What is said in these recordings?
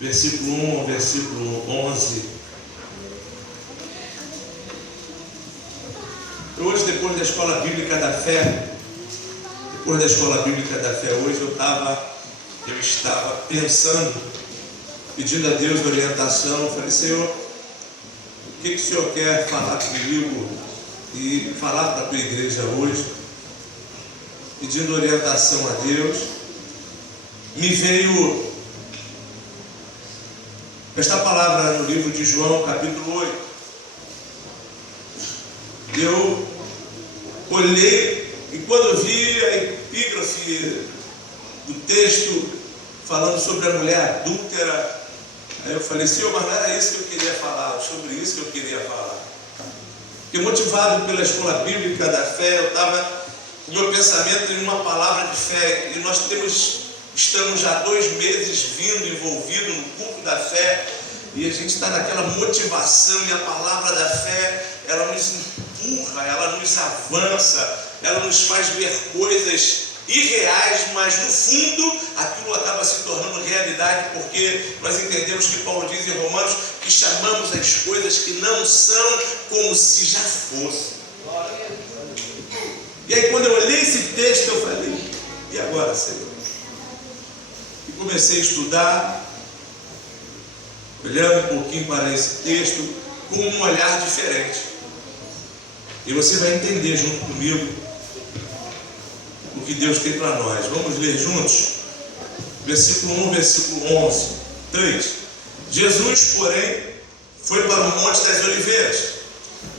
versículo 1 ao versículo 11. Hoje, depois da escola bíblica da fé, hoje eu estava pensando, pedindo a Deus orientação. Eu falei: Senhor, o que o Senhor quer falar comigo e falar para a tua igreja hoje? Pedindo orientação a Deus, me veio esta palavra no livro de João, capítulo 8. Eu olhei e quando eu vi a epígrafe do texto falando sobre a mulher adúltera, aí eu falei: Senhor, mas não era isso que eu queria falar, sobre isso que eu queria falar. Porque motivado pela escola bíblica da fé, eu estava em meu pensamento em uma palavra de fé, e nós estamos já 2 meses envolvidos no culto da fé, e a gente está naquela motivação, e a palavra da fé, ela nos empurra, ela nos avança, ela nos faz ver coisas irreais, mas no fundo aquilo acaba se tornando realidade, porque nós entendemos que Paulo diz em Romanos que chamamos as coisas que não são como se já fossem. E aí, quando eu olhei esse texto, eu falei: e agora, Senhor? E comecei a estudar, olhando um pouquinho para esse texto com um olhar diferente. E você vai entender junto comigo o que Deus tem para nós. Vamos ler juntos? Versículo 1, versículo 11. 3. Jesus, porém, foi para o Monte das Oliveiras,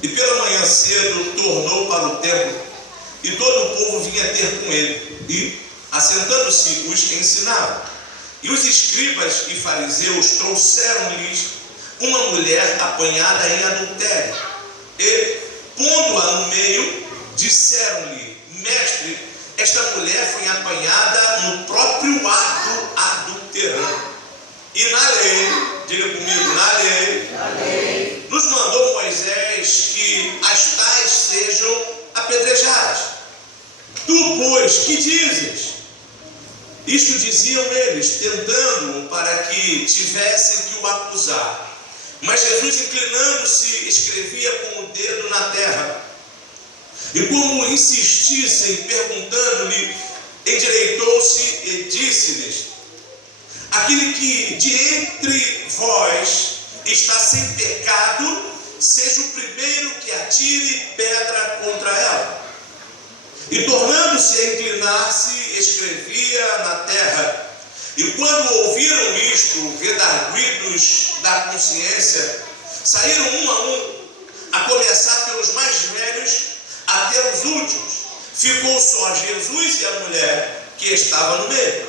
e pela manhã cedo tornou para o templo, e todo o povo vinha ter com ele, e, assentando-se, os ensinava. E os escribas e fariseus trouxeram-lhes uma mulher apanhada em adultério, e, pondo-a no meio, disseram-lhe: Mestre, esta mulher foi apanhada no próprio ato adulterando. E na lei, diga comigo, na lei, nos mandou Moisés que as tais sejam apedrejadas. Tu, pois, que dizes? Isto diziam eles, tentando-o para que tivessem que o acusar. Mas Jesus, inclinando-se, escrevia com o dedo na terra. E como insistissem, perguntando-lhe, endireitou-se e disse-lhes: Aquele que de entre vós está sem pecado, seja o primeiro que atire pedra contra ela. E tornando-se a inclinar-se, escrevia na terra. E quando ouviram isto, redarguidos da consciência, saíram um a um, a começar pelos mais velhos até os últimos. Ficou só Jesus e a mulher que estava no meio.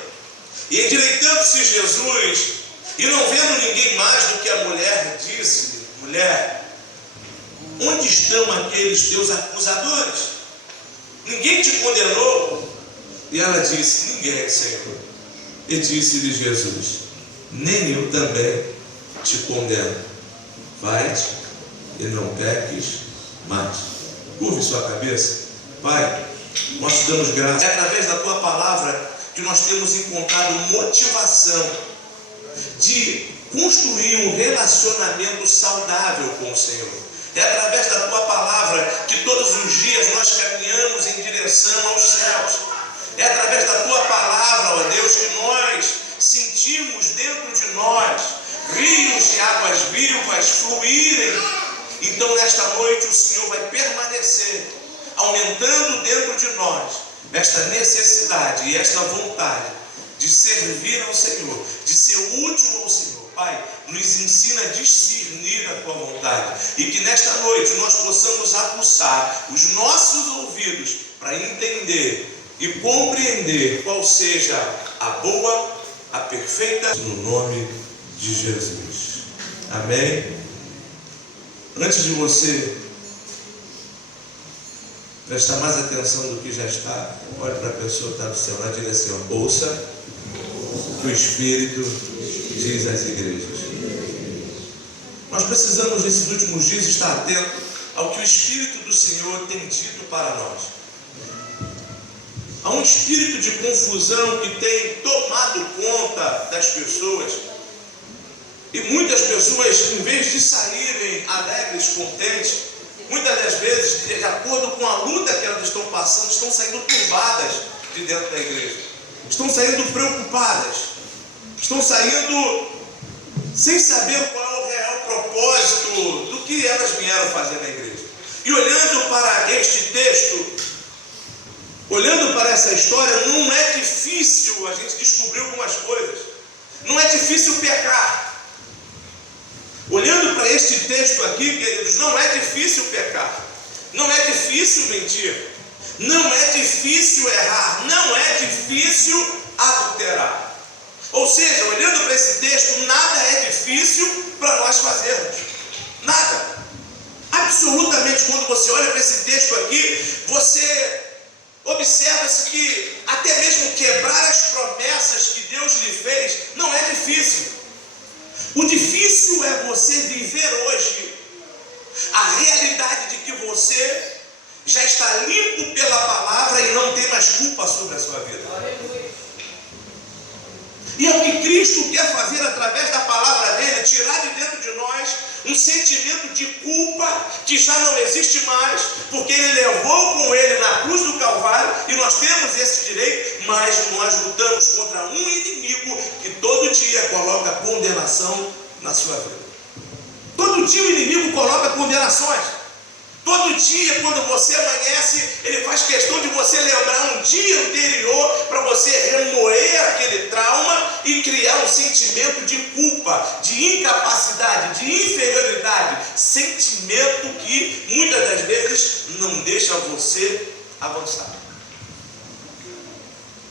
E endireitando-se Jesus, e não vendo ninguém mais do que a mulher, disse: Mulher, onde estão aqueles teus acusadores? Ninguém te condenou? E ela disse: Ninguém, Senhor. E disse-lhe Jesus: Nem eu também te condeno. Vai-te e não peques mais. Curve sua cabeça. Pai, nós te damos graça. É através da tua palavra que nós temos encontrado motivação de construir um relacionamento saudável com o Senhor. É através da tua palavra que todos os dias nós caminhamos em direção aos céus. É através da tua palavra, ó Deus, que nós sentimos dentro de nós rios de águas vivas fluírem. Então, nesta noite, o Senhor vai permanecer aumentando dentro de nós esta necessidade e esta vontade de servir ao Senhor, de ser útil ao Senhor. Pai, nos ensina a discernir a tua vontade, e que nesta noite nós possamos aguçar os nossos ouvidos para entender e compreender qual seja a boa, a perfeita, no nome de Jesus. Amém? Antes de você prestar mais atenção do que já está, olhe para a pessoa que está do seu lado e diga assim: ouça o que o Espírito diz às igrejas. Nós precisamos nesses últimos dias estar atentos ao que o Espírito do Senhor tem dito para nós. Há um espírito de confusão que tem tomado conta das pessoas, pessoas, em vez de saírem alegres, contentes, muitas das vezes, de acordo com a luta que elas estão passando, estão saindo turbadas de dentro da igreja. Estão saindo preocupadas. Estão saindo sem saber qual é o real propósito do que elas vieram fazer na igreja. E olhando para este texto, olhando para essa história, não é difícil a gente descobrir algumas coisas. Não é difícil pecar. Olhando para este texto aqui, queridos, não é difícil pecar. Não é difícil mentir. Não é difícil errar. Não é difícil adulterar. Ou seja, olhando para esse texto, nada é difícil para nós fazermos. Nada. Absolutamente, quando você olha para esse texto aqui, você observa-se que até mesmo quebrar as promessas que Deus lhe fez não é difícil. O difícil é você viver hoje a realidade de que você já está limpo pela palavra e não tem mais culpa sobre a sua vida. E é o que Cristo quer fazer através da palavra dele, tirar de dentro de nós um sentimento de culpa que já não existe mais, porque ele levou com ele na cruz do Calvário, e nós temos esse direito, mas nós lutamos contra um inimigo que todo dia coloca condenação na sua vida. Todo dia o inimigo coloca condenações. Todo dia, quando você amanhece, ele faz questão de você lembrar um dia anterior para você remoer aquele trauma e criar um sentimento de culpa, de incapacidade, de inferioridade, sentimento que muitas das vezes não deixa você avançar.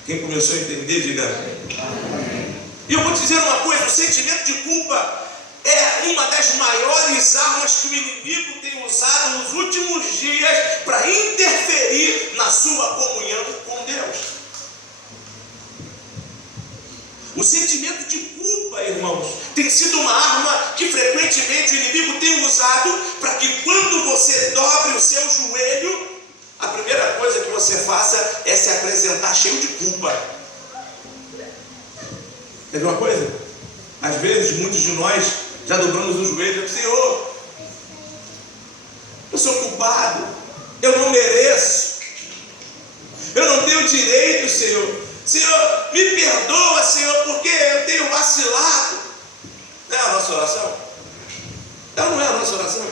Quem começou a entender, diga amém. E eu vou te dizer uma coisa: o sentimento de culpa é uma das maiores armas que o inimigo tem usado nos últimos dias para interferir na sua comunhão com Deus. O sentimento de culpa, irmãos, tem sido uma arma que frequentemente o inimigo tem usado para que quando você dobre o seu joelho, a primeira coisa que você faça é se apresentar cheio de culpa. Quer ver uma coisa? Às vezes, muitos de nós já dobramos o joelho e dizemos: Senhor, eu sou culpado, eu não mereço, eu não tenho direito, Senhor. Senhor, me perdoa, Senhor, porque eu tenho vacilado. Não é a nossa oração? Não é a nossa oração?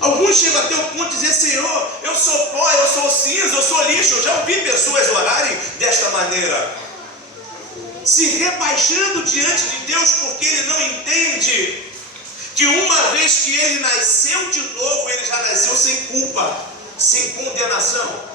Alguns chegam até o ponto de dizer: Senhor, eu sou pó, eu sou cinza, eu sou lixo. Eu já ouvi pessoas orarem desta maneira, se rebaixando diante de Deus, porque ele não entende que uma vez que ele nasceu de novo, ele já nasceu sem culpa, sem condenação.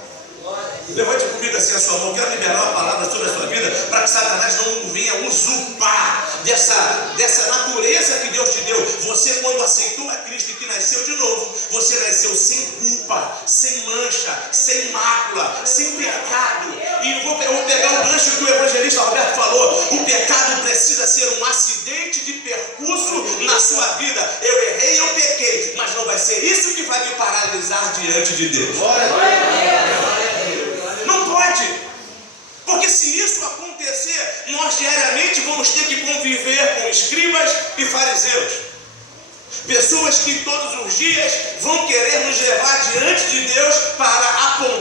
Levante comigo assim a sua mão. Quero liberar uma palavra sobre a sua vida, para que Satanás não venha usurpar dessa natureza que Deus te deu. Você, quando aceitou a Cristo e que nasceu de novo, você nasceu sem culpa, sem mancha, sem mácula, sem pecado. E eu vou pegar o gancho que o evangelista Roberto falou: o pecado precisa ser um acidente de percurso na sua vida. Eu errei, eu pequei, mas não vai ser isso que vai me paralisar diante de Deus. Não pode, porque se isso acontecer, nós diariamente vamos ter que conviver com escribas e fariseus, pessoas que todos os dias vão querer nos levar diante de Deus para apontar